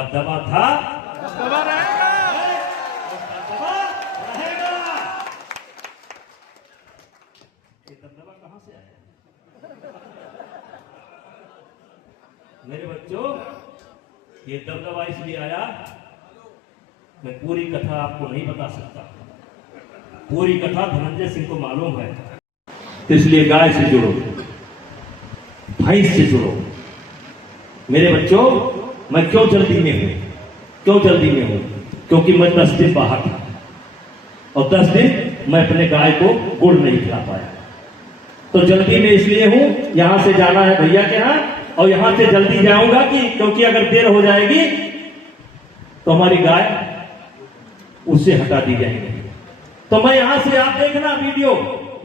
दबदबा था, दबदबा रहेगा। दबदबा रहेगा। ये दबदबा कहां से आया मेरे बच्चों? ये दबदबा इसलिए आया, मैं पूरी कथा आपको नहीं बता सकता। पूरी कथा धनंजय सिंह को मालूम है, तो इसलिए गाय से जुड़ो, भैंस से जुड़ो। मेरे बच्चों, मैं क्यों जल्दी में हूं? क्यों जल्दी में हूं? क्योंकि मैं 10 दिन बाहर था और 10 दिन मैं अपने गाय को गुड़ नहीं खिला पाया। तो जल्दी में इसलिए हूं, यहां से जाना है भैया के यहां, और यहां से जल्दी जाऊंगा क्योंकि अगर देर हो जाएगी तो हमारी गाय उससे हटा दी जाएगी। तो मैं यहां से, आप देखना वीडियो,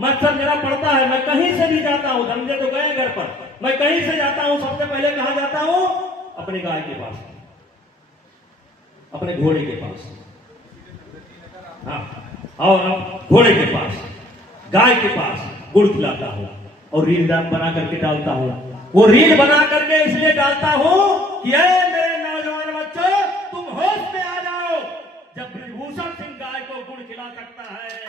मच्छर मेरा पड़ता है, मैं कहीं से भी जाता हूं, धनंजय तो गए घर पर, मैं कहीं से जाता हूं, सबसे पहले कहां जाता हूं? अपने गाय के पास, अपने घोड़े के पास, हाँ, और घोड़े के पास, गाय के पास गुड़ खिलाता हूं और रील बना करके डालता हूं। वो रील बना करके इसलिए डालता हूं कि मेरे नौजवान बच्चों, तुम होश में आ जाओ। जब ब्रजभूषण सिंह गाय को गुड़ खिला सकता है,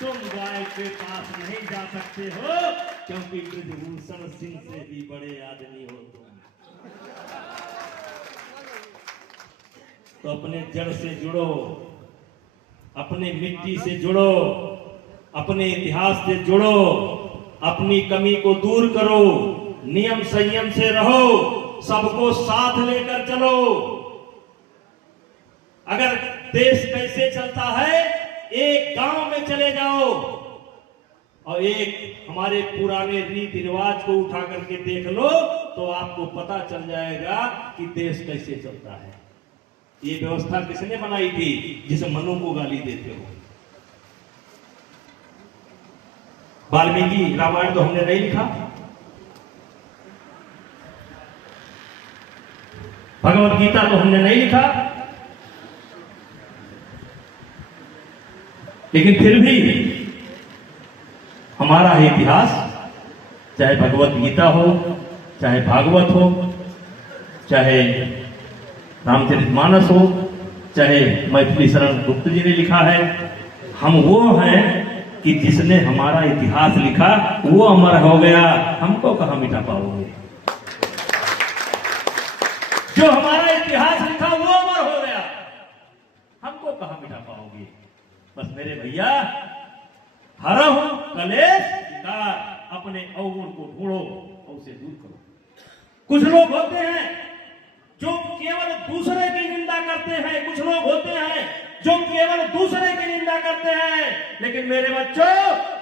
तुम गाय के पास नहीं जा सकते हो, क्योंकि ब्रजभूषण सिंह से भी बड़े आदमी हो तुम। तो अपने जड़ से जुड़ो, अपने मिट्टी से जुड़ो, अपने इतिहास से जुड़ो, अपनी कमी को दूर करो, नियम संयम से रहो, सबको साथ लेकर चलो। अगर देश कैसे चलता है, एक गांव में चले जाओ और एक हमारे पुराने रीति रिवाज को उठा करके देख लो, तो आपको पता चल जाएगा कि देश कैसे चलता है। ये व्यवस्था किसने बनाई थी जिसे मनु को गाली देते हो? वाल्मीकि रामायण तो हमने नहीं लिखा, भगवत गीता तो हमने नहीं लिखा, लेकिन फिर भी हमारा इतिहास, चाहे भगवत गीता हो, चाहे भागवत हो, चाहे रामचरितमानस हो, चाहे मैथिली शरण गुप्त जी ने लिखा है, हम वो हैं कि जिसने हमारा इतिहास लिखा वो अमर हो गया, हमको कहां मिटा पाओगे? जो हमारा इतिहास लिखा वो अमर हो गया, हमको कहां मिटा पाओगे? बस मेरे भैया, हरहु कलेश विकार, अपने अवगुण को ढूंढो और उसे दूर करो। कुछ लोग होते हैं जो केवल दूसरे की निंदा करते हैं, कुछ लोग होते हैं जो केवल दूसरे की निंदा करते हैं, लेकिन मेरे बच्चों,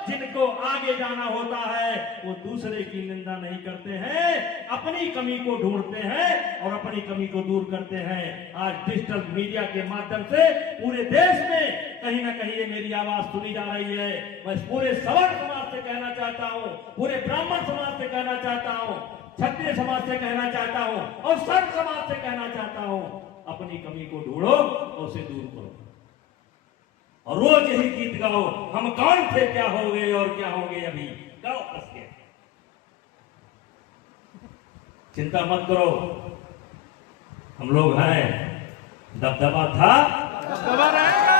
जिनको आगे जाना होता है वो दूसरे की निंदा नहीं करते हैं, अपनी कमी को ढूंढते हैं और अपनी कमी को दूर करते हैं। आज डिजिटल मीडिया के माध्यम से पूरे देश में कहीं ना कहीं ये मेरी आवाज सुनी जा रही है। मैं पूरे सवर्ण समाज से कहना चाहता हूं, पूरे ब्राह्मण समाज से कहना चाहता हूं, क्षत्रिय समाज से कहना चाहता हूं और सर्व समाज से कहना चाहता हूं, अपनी कमी को ढूंढो और उसे दूर करो और रोज यही गीत गाओ, हम कौन थे, क्या हो गए और क्या होंगे अभी, गाओ बस के। चिंता मत करो, हम लोग हैं, दबदबा था, दबदबा रहेगा।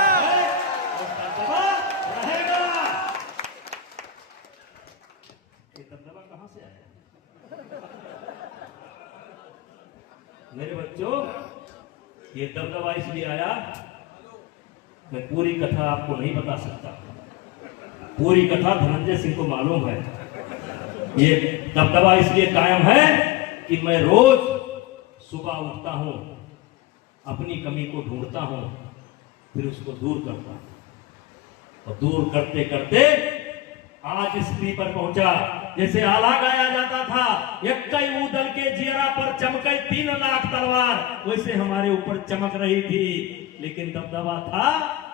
दबदबा रहेगा। ये दबदबा कहां से आया मेरे बच्चों? ये दबदबा इसलिए आया, मैं पूरी कथा आपको नहीं बता सकता। पूरी कथा धनंजय सिंह को मालूम है। ये दबदबा इसलिए कायम है कि मैं रोज सुबह उठता हूं, अपनी कमी को ढूंढता हूं, फिर उसको दूर करता हूं और दूर करते करते आज इस स्थिति पर पहुंचा। जैसे आला गाया जाता था, यक्कई उदल के जियरा पर चमकई 3 लाख तलवार, वैसे हमारे ऊपर चमक रही थी, लेकिन दबदबा था,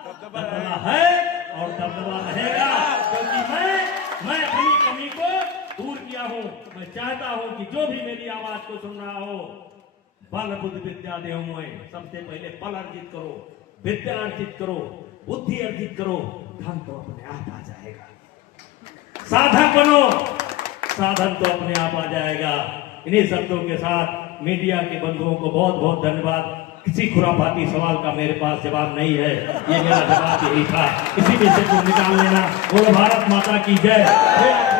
दबदबा है और दबदबा रहेगा, क्योंकि मैं अपनी कमी को दूर किया हूं। मैं चाहता हूं कि जो भी मेरी आवाज को सुन रहा हो, बल बुद्धि विद्या देहु मोय, सबसे पहले बल अर्जित करो, विद्या अर्जित करो, बुद्धि अर्जित करो, धन तो अपने आप आ जाएगा। साधक बनो, साधन तो अपने आप आ जाएगा। इन्हीं शब्दों के साथ मीडिया के बंधुओं को बहुत बहुत धन्यवाद। किसी खुराफाती सवाल का मेरे पास जवाब नहीं है, ये मेरा जवाब यही था। किसी भी से को निकाल लेना। बोलो भारत माता की जय।